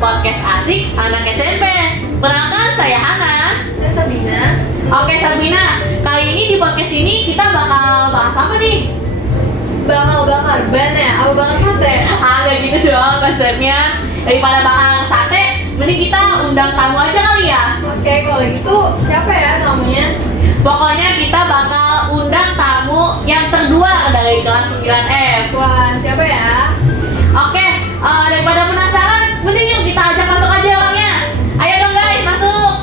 podcast asik anak SMP. Perkenalkan, saya Hana. Saya Sabina. Oke Sabina, kali ini di podcast ini kita bakal bahas apa nih? Bakar ban ya? Apa bakar sate? Gak gitu dong konsepnya. Daripada bakal sate, mending kita undang tamu aja kali ya. Oke, kalau gitu siapa ya tamunya? Pokoknya kita bakal undang tamu yang terluar dari kelas 9F. Wah, siapa ya? Oke, daripada penasaran, mending yuk kita ajak masuk aja orangnya. Ayo dong guys, masuk.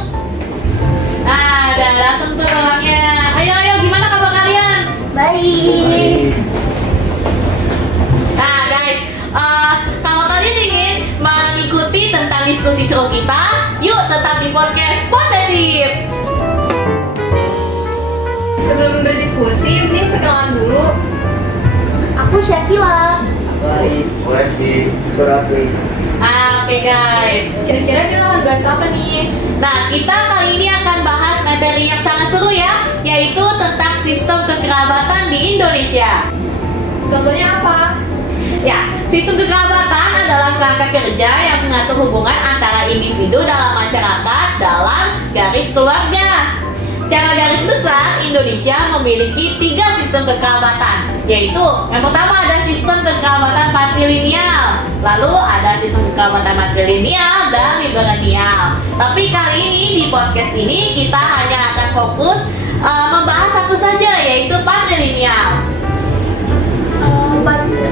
Nah, udah langsung tuh orangnya. Ayo, gimana kabar kalian? Baik. Nah guys, kalau kalian ingin mengikuti tentang diskusi seru kita, yuk tetap di podcast Posesif. Sebelum berdiskusi, ini perkenalan dulu. Aku Syakila. Aku Ari. Wesdi Berarti. Oke guys. Kira-kira kita akan bahas apa nih? Nah, kita kali ini akan bahas materi yang sangat seru ya, yaitu tentang sistem kekerabatan di Indonesia. Contohnya apa? Ya, sistem kekerabatan adalah kerangka kerja yang mengatur hubungan antara individu dalam masyarakat dalam garis keluarga. Secara garis besar, Indonesia memiliki 3 sistem kekerabatan, yaitu yang pertama ada sistem kekerabatan patrilineal, lalu ada sistem kekerabatan matrilineal dan liberenial. Tapi kali ini di podcast ini kita hanya akan fokus membahas satu saja, yaitu patrilineal.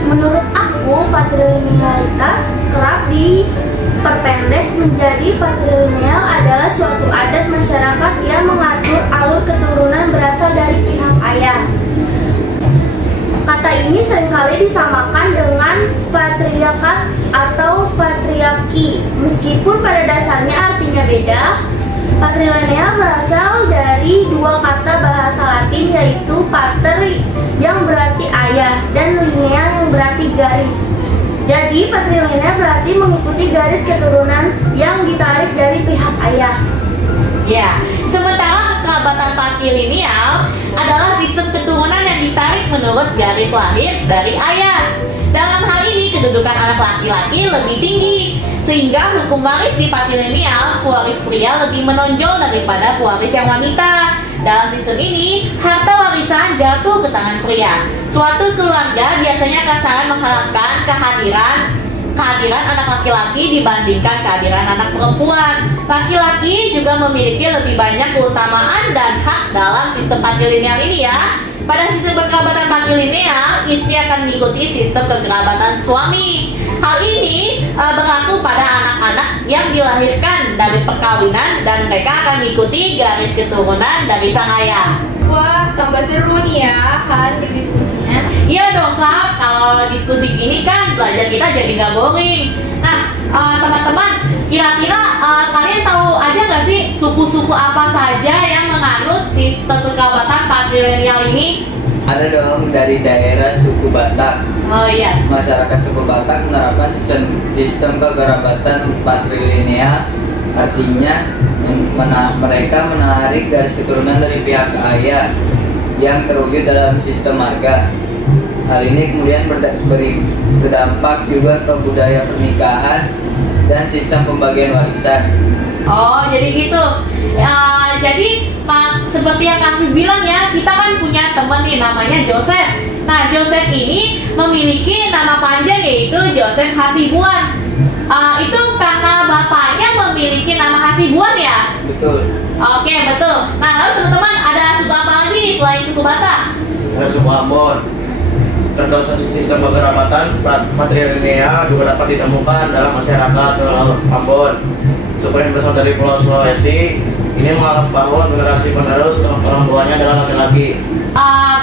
Menurut aku, patrilinealitas kerap diperpendek menjadi patrilineal adalah suatu adat masyarakat yang mengatur alur keturunan berasal dari pihak ayah. Kata ini seringkali disamakan dengan patriarkat atau patriarki, meskipun pada dasarnya artinya beda. Patrilineal berasal dari 2 kata bahasa Latin, yaitu pater yang berarti ayah dan lineal yang berarti garis. Jadi patrilineal berarti mengikuti garis keturunan yang ditarik dari pihak ayah. Ya, sementara kekerabatan patrilineal adalah sistem keturunan yang ditarik menurut garis lahir dari ayah. Dalam hal ini kedudukan anak laki-laki lebih tinggi, sehingga hukum waris di patrilineal pewaris pria lebih menonjol daripada pewaris yang wanita. Dalam sistem ini, harta warisan jatuh ke tangan pria. Suatu keluarga biasanya akan sangat mengharapkan kehadiran anak laki-laki dibandingkan kehadiran anak perempuan. Laki-laki juga memiliki lebih banyak keutamaan dan hak dalam sistem patrilineal ini ya. Pada sistem kekerabatan patrilineal, istri akan mengikuti sistem kekerabatan suami. Hal ini berlaku pada anak-anak yang dilahirkan dari perkawinan dan mereka akan mengikuti garis keturunan dari sang ayah. Wah, tambah seru nih ya kan berdiskusinya. Iya dong Sab, kalau diskusi gini kan belajar kita jadi nggak boring. Nah teman-teman, kira-kira kalian tahu aja nggak sih suku-suku apa saja yang menganut sistem kekerabatan patrilineal ini? Ada dong dari daerah suku Batak. Oh iya. Masyarakat suku Batak menerapkan sistem kekerabatan patrilineal, artinya mereka menarik garis keturunan dari pihak ayah yang terwujud dalam sistem marga. Hal ini kemudian berdampak juga ke budaya pernikahan dan sistem pembagian warisan. Oh jadi gitu. Jadi seperti yang Kasih bilang ya, kita kan punya teman nih namanya Joseph. Nah Joseph ini memiliki nama panjang yaitu Joseph Hasibuan. Itu karena bapaknya memiliki nama Hasibuan ya? Betul. Oke betul. Nah lalu teman-teman ada suku apa lagi nih selain suku Batak? Ada suku Ambon. Contoh sistem kekerabatan patrilineal juga dapat ditemukan dalam masyarakat Ambon. Suku yang berasal dari Pulau Sulawesi ini menganggap bahwa generasi penerus orang tuanya adalah laki-laki.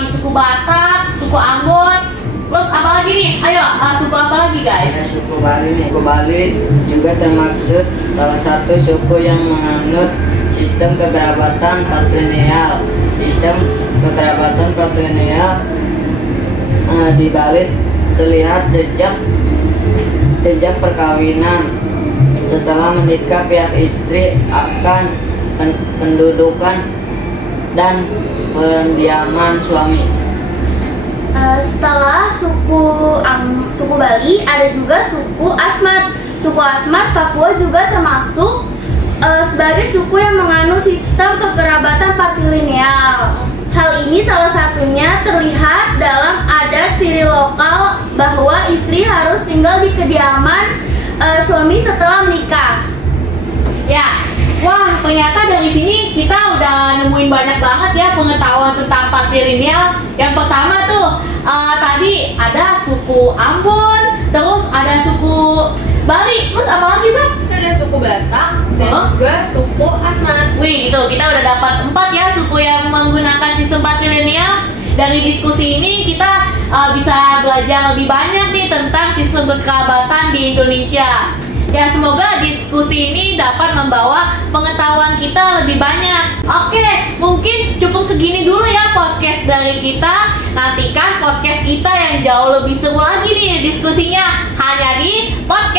Di suku Batak, suku Ambon, terus apa lagi nih? Ayo, suku apa lagi guys? Ada suku Bali nih. Suku Bali juga termaksud salah satu suku yang menganut sistem kekerabatan patrilineal. Sistem kekerabatan patrilineal di Bali terlihat sejak perkawinan. Setelah menikah, pihak istri akan pendudukan dan pendiaman suami. Setelah suku Bali ada juga suku Asmat. Suku Asmat Papua juga termasuk sebagai suku yang menganut sistem kekerabatan patrilineal. Hal ini salah satunya terlihat dalam adat firil lokal bahwa istri harus tinggal di kediaman suami setelah menikah. Ya, wah ternyata dari sini kita udah nemuin banyak banget ya pengetahuan tentang patrilineal. Yang pertama tuh tadi ada suku Ambon, terus ada suku Bali, terus apa lagi Sam? Terus ada suku Batak dan juga suku Asmat. Wih gitu, kita udah dapat 4 ya suku yang menggunakan sistem patrilineal. Dari diskusi ini kita bisa belajar lebih banyak nih tentang sistem kekerabatan di Indonesia. Ya semoga diskusi ini dapat membawa pengetahuan kita lebih banyak. Oke, mungkin cukup segini dulu ya podcast dari kita. Nantikan podcast kita yang jauh lebih seru lagi nih diskusinya hanya di podcast